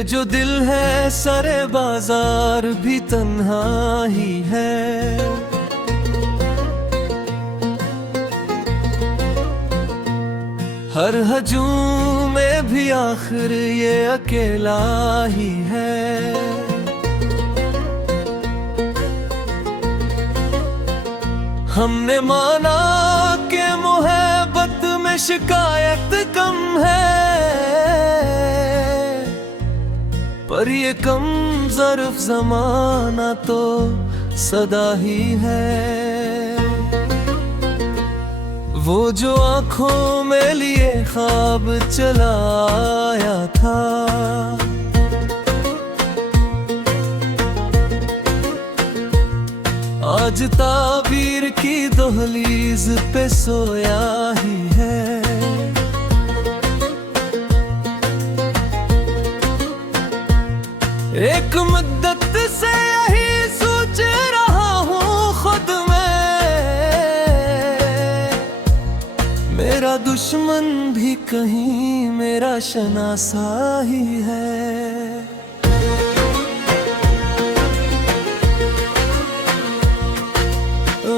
ये जो दिल है सारे बाजार भी तन्हा ही है। हर हजूम में भी आखिर ये अकेला ही है। हमने माना कि मोहब्बत में शिकायत कम है, पर ये कम ज़र्फ ज़माना तो सदा ही है। वो जो आँखों में लिए ख्वाब चला आया था, आज ताबीर की दहलीज पे सोया ही है। एक मुद्दत से यही सोच रहा हूँ खुद में, मेरा दुश्मन भी कहीं मेरा शनासा ही है।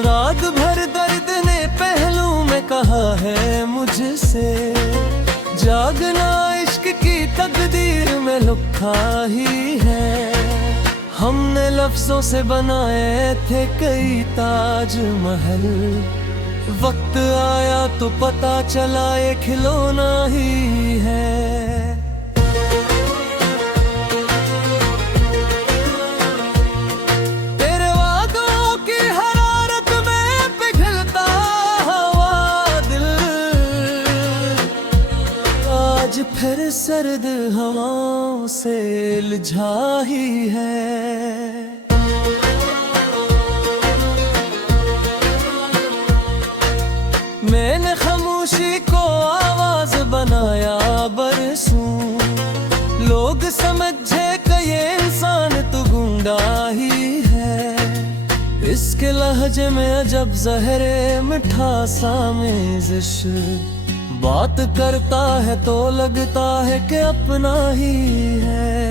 रात भर दर्द ने पहलू में कहा है मुझसे, जागना इश्क की तकदीर में लिखा ही है। हमने लफ्जों से बनाए थे कई ताजमहल, वक्त आया तो पता चला ये खिलौना ही है। तेरे वादों की हरारत में पिघलता हवा दिल, आज फिर सर्द हवाओं से उलझा ही है। मैंने खामोशी को आवाज बनाया बरसूं, लोग समझे कि ये इंसान तो गुंडा ही है। इसके लहजे में अजब ज़हरे मिठा सा मेज़िश, बात करता है तो लगता है कि अपना ही है।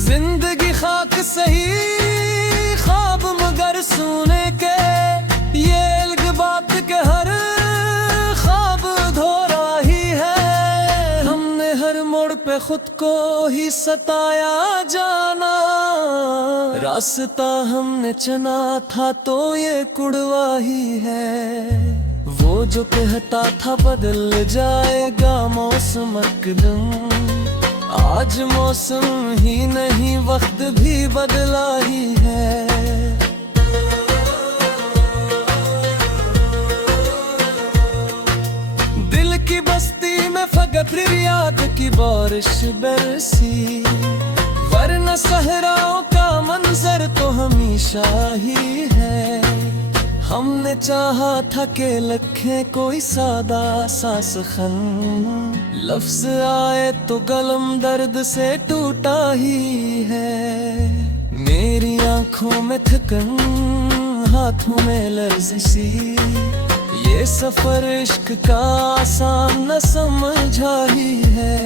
जिंदगी खाक सही ख्वाब मगर सोने के, ये अलग बात के हर ख्वाब धोरा ही है। हमने हर मोड़ पे खुद को ही सताया जाना, रास्ता हमने चुना था तो ये कुड़वा ही है। वो जो कहता था बदल जाएगा मौसम एकदम, आज मौसम ही नहीं वक्त भी बदला ही है। दिल की बस्ती में फकत याद की बारिश बरसी, वरना सहराओं का मंजर तो हमेशा ही है। हमने चाहा था कि लखे कोई सादा सा सखन, लफ्ज आए तो कलम दर्द से टूटा ही है। मेरी आंखों में थकन, हाथों में लर्ज़िशी, ये सफर इश्क का आसान न समझा ही है।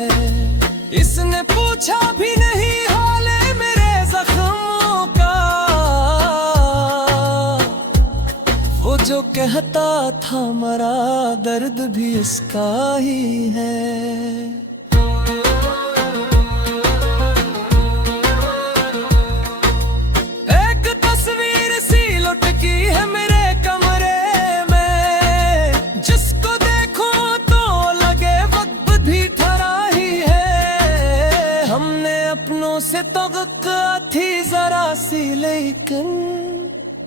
इसने पूछा भी नहीं हाले मेरे जख्मों का, वो जो कहता था मरा दर्द भी इसका ही है। एक तस्वीर सी लुटकी है मेरे कमरे में, जिसको देखूं तो लगे वक्त भी ठहरा ही है। हमने अपनों से तवक्को थी जरा सी, लेकिन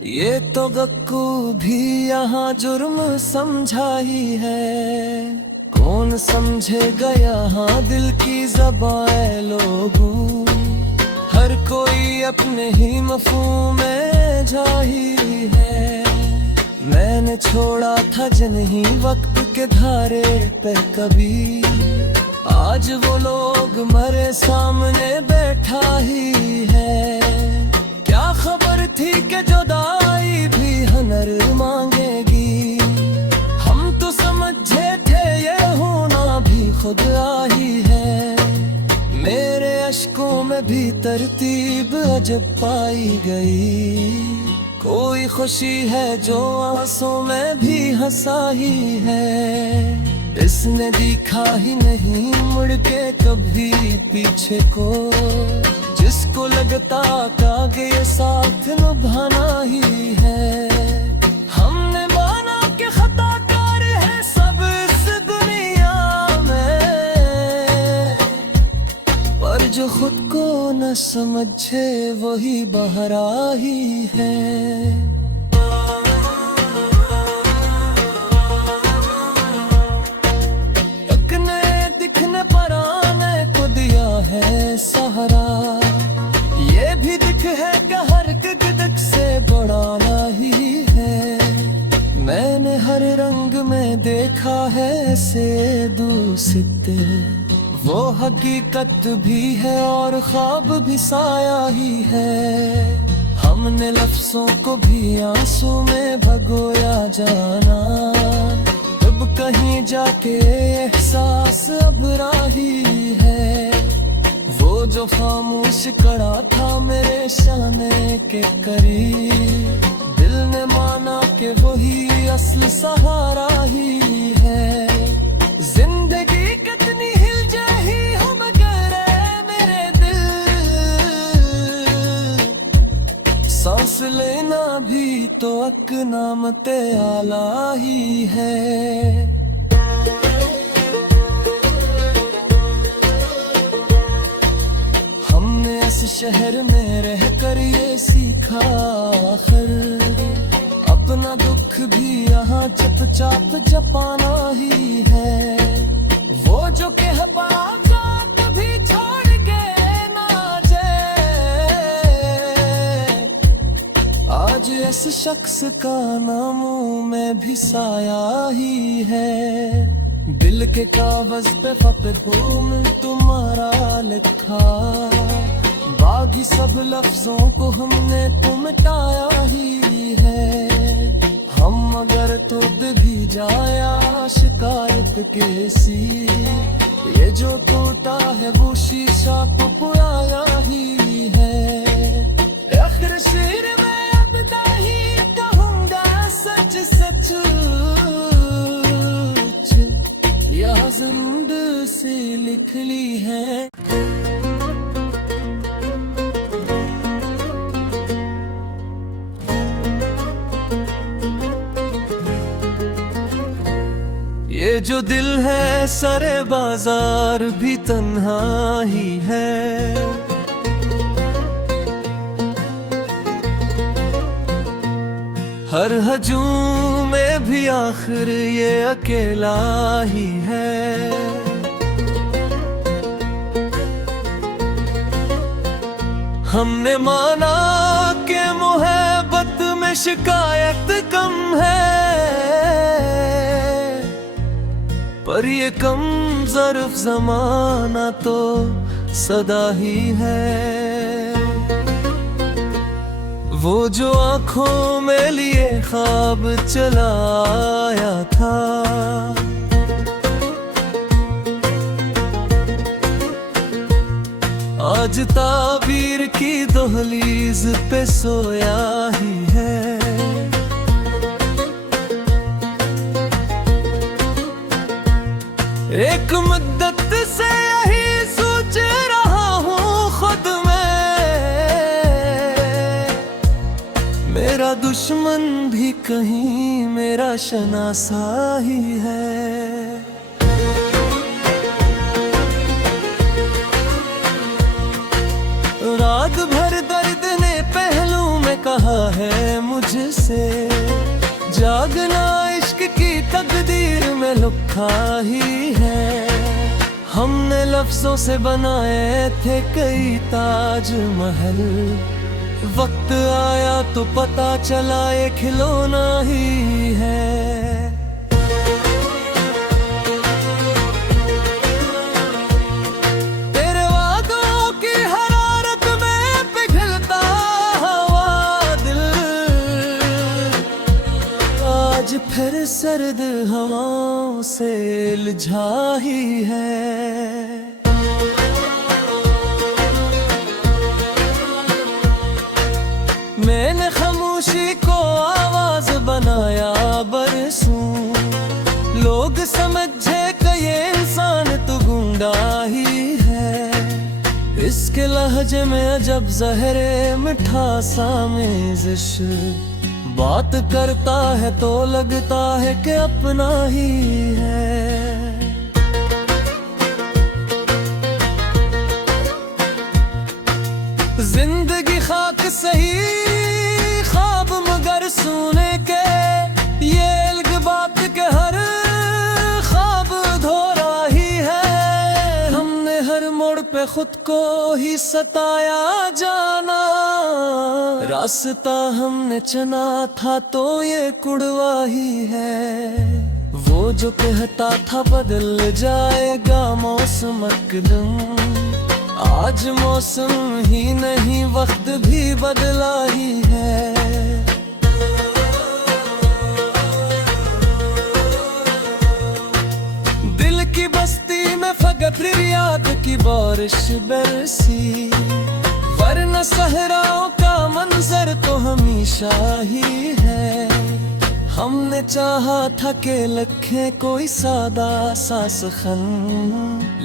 ये तो गक्कू भी यहाँ जुर्म समझा ही है। कौन समझेगा यहाँ दिल की ज़बान लोगों, हर कोई अपने ही मफ़हूम में जा ही है। मैंने छोड़ा था जिन्हीं वक्त के धारे पे कभी, आज वो लोग मरे सामने बैठा ही है। क्या खबर थी कि जुदाई भी हुनर मांगेगी, हम तो समझ खुद आई है। मेरे अश्कों में भी तरतीब अजब पाई गई। कोई खुशी है जो आंसू में भी हंसाई है। इसने दिखा ही नहीं मुड़ के कभी पीछे को। जिसको लगता था कि ये साथ निभाना ही है। हमने माना कि खताकार है सब इस दुनिया में, पर जो खुद को न समझे वही बहरा ही है। एक नए दिखने पर आने को दिया है सहारा। ये भी दिख है कि हर दिख से बढ़ाना ही है। मैंने हर रंग में देखा है से दूसिते। वो हकीकत भी है और ख्वाब भी साया ही है। हमने लफ्जों को भी आंसू में भगोया जाना। अब कहीं जाके एहसास अब राही है। वो जो खामोश कड़ा था मेरे शाने के करीब, दिल ने माना कि वही असल सहारा ही है। जिंदगी कितनी हिल जाही हो मगर मेरे दिल, सांस लेना भी तो अक नामते आला ही है। इस शहर में रहकर ये सीखा आखिर, अपना दुख भी यहाँ चुपचाप जपाना ही है। वो जो कह पागा कभी छोड़ के ना जाए, आज इस शख्स का नाम में भी साया ही है। दिल के कागज पे फतहूम तुम्हारा लिखा, बाकी सब लफ्जों को हमने तो मिटाया ही है। हम अगर तुद भी जाया शिकायत के सी, ये जो टूटा है वो शीशा पुराया ही है। आखिर शेर में अब ही कहूँगा सच सच, यह जिंद से लिख ली है। ये जो दिल है सारे बाजार भी तन्हा ही है। हर हजूम में भी आखिर ये अकेला ही है। हमने माना कि मोहब्बत में शिकायत कम है, पर ये कम ज़र्फ ज़माना तो सदा ही है। वो जो आँखों में लिए ख्वाब चला आया था, आज ताबीर की दहलीज पे सोया ही है। एक मुद्दत से यही सोच रहा हूँ खुद में, मेरा दुश्मन भी कहीं मेरा शनासा ही है। रात भर दर्द ने पहलू में कहा है मुझसे, जागना इश्क की तकदीर में लिखा ही है। हमने लफ्जों से बनाए थे कई ताजमहल, वक्त आया तो पता चला ये खिलौना ही है। तेरे वादों की हरारत में पिघलता हवा दिल, आज फिर सर्द हवाओं से उलझा ही है। परिंदा ही है। इसके लहजे में अजब जहरे मिठा सा मेज़िश, बात करता है तो लगता है कि अपना ही है। जिंदगी खाक सही ख्वाब मगर सोने के, ये अलग बात के हर ख्वाब धोरा ही है। हमने हर मोड़ पे खुद को ही सताया जाना, रास्ता हमने चुना था तो ये कुड़वा ही है। वो जो कहता था बदल जाएगा मौसम एकदम, आज मौसम ही नहीं वक्त भी बदला ही है। दिल की बस्ती में फकत याद की बारिश बरसी, वरना सहराओं का मंजर तो हमेशा ही है। हमने चाहा था कि लखे कोई सादा सा सखन,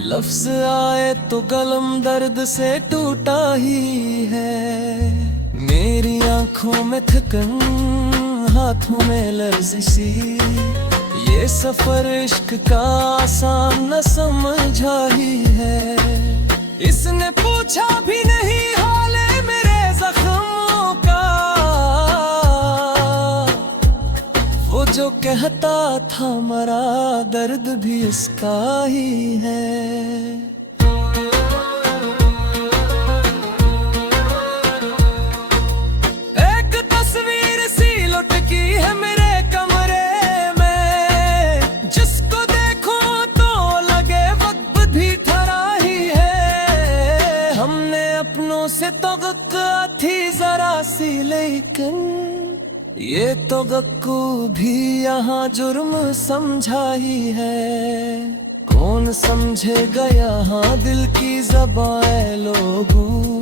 लफ्ज आए तो कलम दर्द से टूटा ही है। मेरी आंखों में थकन, हाथों में लर्जिशी, ये सफर इश्क का आसान न समझा ही है। इसने पूछा भी नहीं हाले मेरे जख्मों का, वो जो कहता था मरा दर्द भी इसका ही है। एक तस्वीर सी लुटकी है मेरे कमरे में, जिसको देखो तो लगे वक्त भी ठहरा ही है। हमने अपनों से तो थी जरा सी, लेकिन ये तो गक्कू भी यहाँ जुर्म समझा ही है। कौन समझेगा यहाँ दिल की ज़बान लोगों,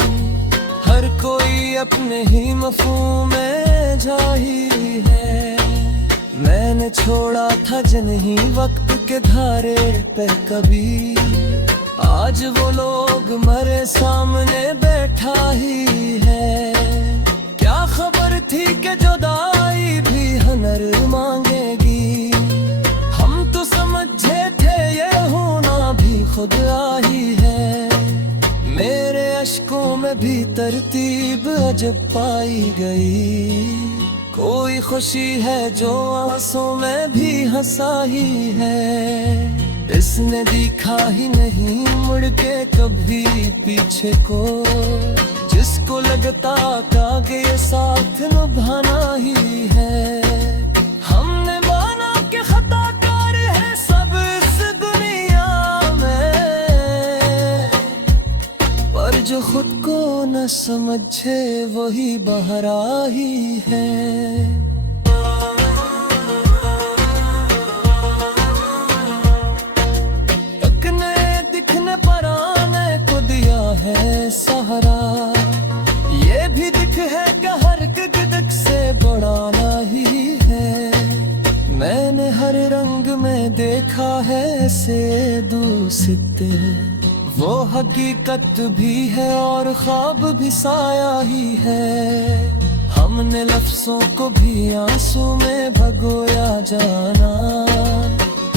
हर कोई अपने ही मफ़हूम में जाही है। मैंने छोड़ा था जिन्हीं वक्त के धारे पे कभी, आज वो लोग मरे सामने बैठा ही है। क्या खबर थी कि जुदाई भी हनर मांगेगी, हम तो समझे थे ये होना भी खुद आई है। मेरे अश्कों में भी तरतीब अजब पाई गई, कोई खुशी है जो आंसू में भी हंसा ही है। इसने देखा ही नहीं मुड़ के कभी पीछे को, जिसको लगता था कि ये साथ निभाना ही है। हमने माना कि खताकार है सब इस दुनिया में, पर जो खुद को न समझे वही बहरा ही है। है सहारा, ये भी दिख है कि हर दिख से बढ़ाना ही है। मैंने हर रंग में देखा है से दूसरे, वो हकीकत भी है और ख्वाब भी साया ही है। हमने लफ्जों को भी आंसू में भगोया जाना,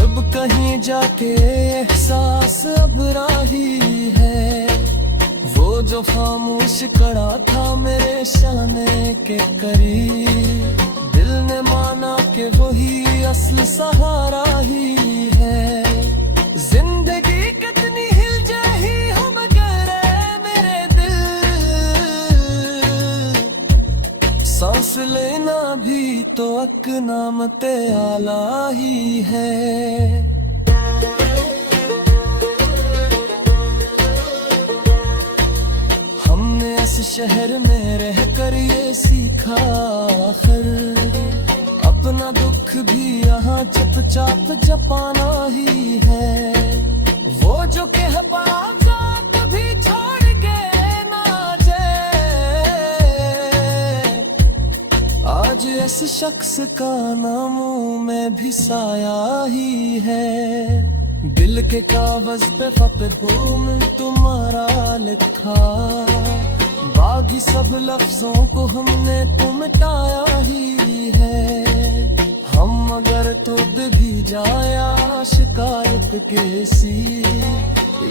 अब कहीं जाके एहसास अब राही है। वो जो खामोश कड़ा था मेरे शाने के करीब, दिल ने माना कि वही असल सहारा ही है। जिंदगी कितनी हिल जाही हो मगर मेरे दिल, सांस लेना भी तो अक नामते आला ही है। इस शहर में रहकर ये सीखा आखिर, अपना दुख भी यहाँ चुपचाप जपाना ही है। वो जो कह पड़ा कभी छोड़ के ना जाए, आज इस शख्स का नाम में भी साया ही है। दिल के कागज पे फकर हूँ तुम्हारा लिखा, बाकी सब लफ्जों को हमने तो मिटाया ही है। हम अगर तो भी जाया शिकायत के सी,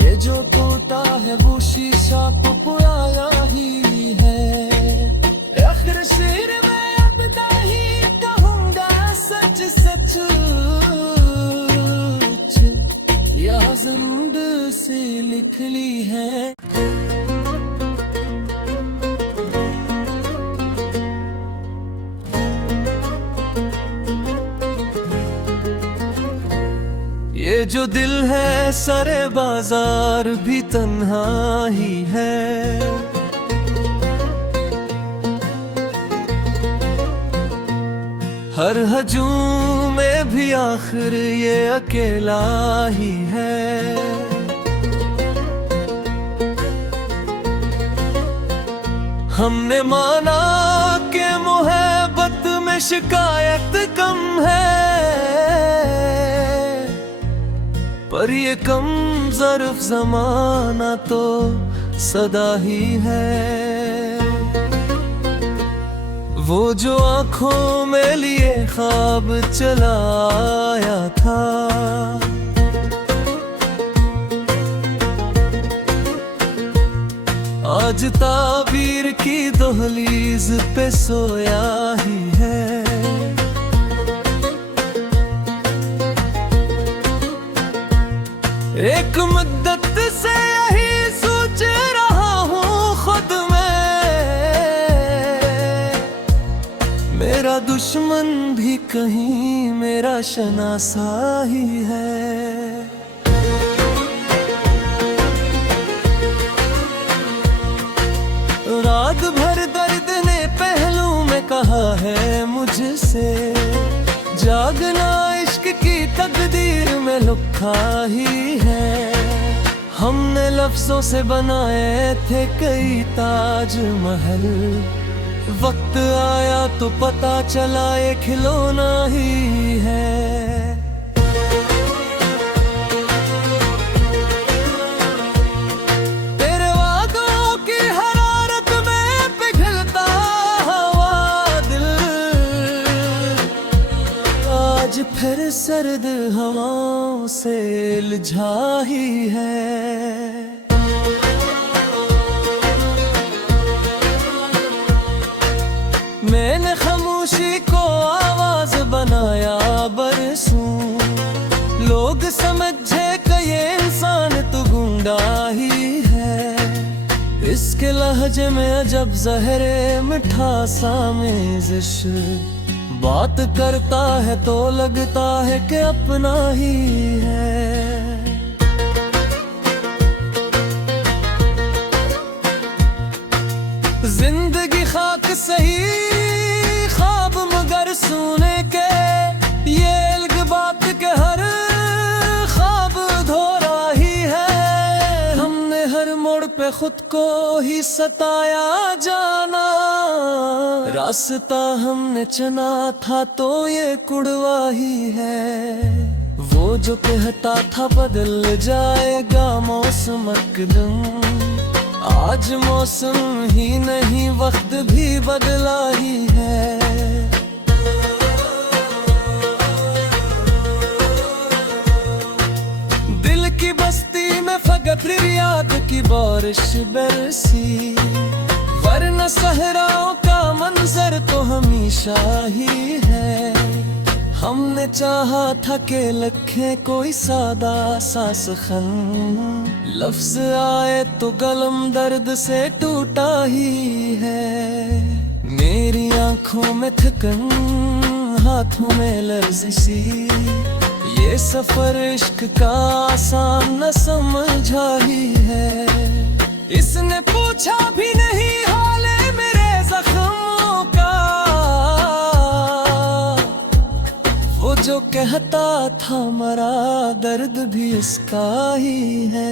ये जो टूटा है वो शीशा तो पुराया ही है। आखिर शेर में अब नहीं कहूँगा सच सच, या जिंद से लिख ली है। ये जो दिल है सारे बाजार भी तन्हा ही है। हर हजूम में भी आखिर ये अकेला ही है। हमने माना कि मोहब्बत में शिकायत कम है, पर ये कम ज़र्फ ज़माना तो सदा ही है। वो जो आँखों में लिए ख्वाब चला आया था, आज ताबीर की दहलीज पे सोया ही है। एक मुद्दत से यही सोच रहा हूँ खुद में, मेरा दुश्मन भी कहीं मेरा शनासा ही है। रात भर दर्द ने पहलू में कहा है मुझसे, जागना इश्क की तकदीर में लिखा ही है। हमने लफ्जों से बनाए थे कई ताजमहल, वक्त आया तो पता चला ये खिलौना ही है। तेरे वादों की हरारत में पिघलता हवा दिल, आज फिर सर्द हवाओं से उलझा ही है। मैंने खामोशी को आवाज बनाया बरसूं, लोग समझे कि ये इंसान तो गुंडा ही है। इसके लहजे में अजब जहरे मिठा सा मेज़िश, बात करता है तो लगता है कि अपना ही है। जिंदगी खाक सही ख्वाब मगर सोने के, ये अलग बात के हर ख्वाब धोरा ही है। हमने हर मोड़ पे खुद को ही सताया जाना, रास्ता हमने चुना था तो ये कुड़वा ही है। वो जो कहता था बदल जाएगा मौसम एकदम, आज मौसम ही नहीं वक्त भी बदला ही है। दिल की बस्ती में फकत याद की बारिश बरसी, वरना सहराओं का मंजर तो हमेशा ही है। हमने चाहा था कि लखे कोई सादा सा सखन, लफ्ज आए तो कलम दर्द से टूटा ही है। मेरी आंखों में थकन, हाथों में लर्जिशी, ये सफर इश्क का आसान न समझा ही है। इसने पूछा भी नहीं हाले मेरे जख्मों का, वो जो कहता था मरा दर्द भी इसका ही है।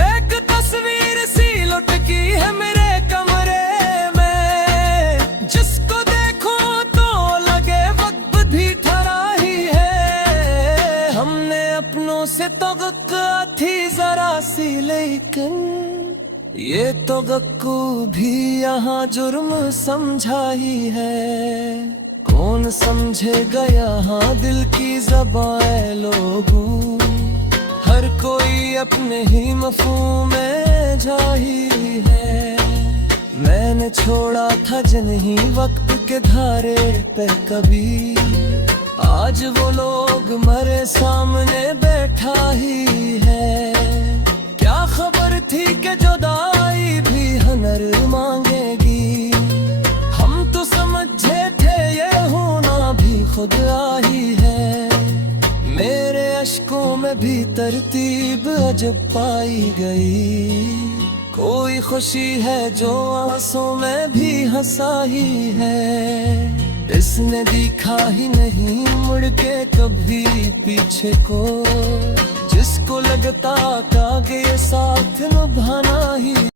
एक तस्वीर सी लुटकी है मेरे कमरे में, जिसको देखूं तवक्का थी जरा सी, लेकिन ये तवक्को भी यहाँ जुर्म समझा ही है। कौन समझेगा यहाँ दिल की ज़बान लोगों, हर कोई अपने ही मफ़हूम में जाही है। मैंने छोड़ा था जिन्हीं वक्त के धारे पे कभी, आज वो लोग मरे सामने बैठा ही है। क्या खबर थी कि जुदाई भी हुनर मांगेगी, हम तो समझे थे ये होना भी खुद आई है। मेरे अश्कों में भी तरतीब अजब पाई गई, कोई खुशी है जो आंसू में भी हंसा ही है। इसने दिखा ही नहीं मुड़ के कभी पीछे को, जिसको लगता कि ये साथ निभाना ही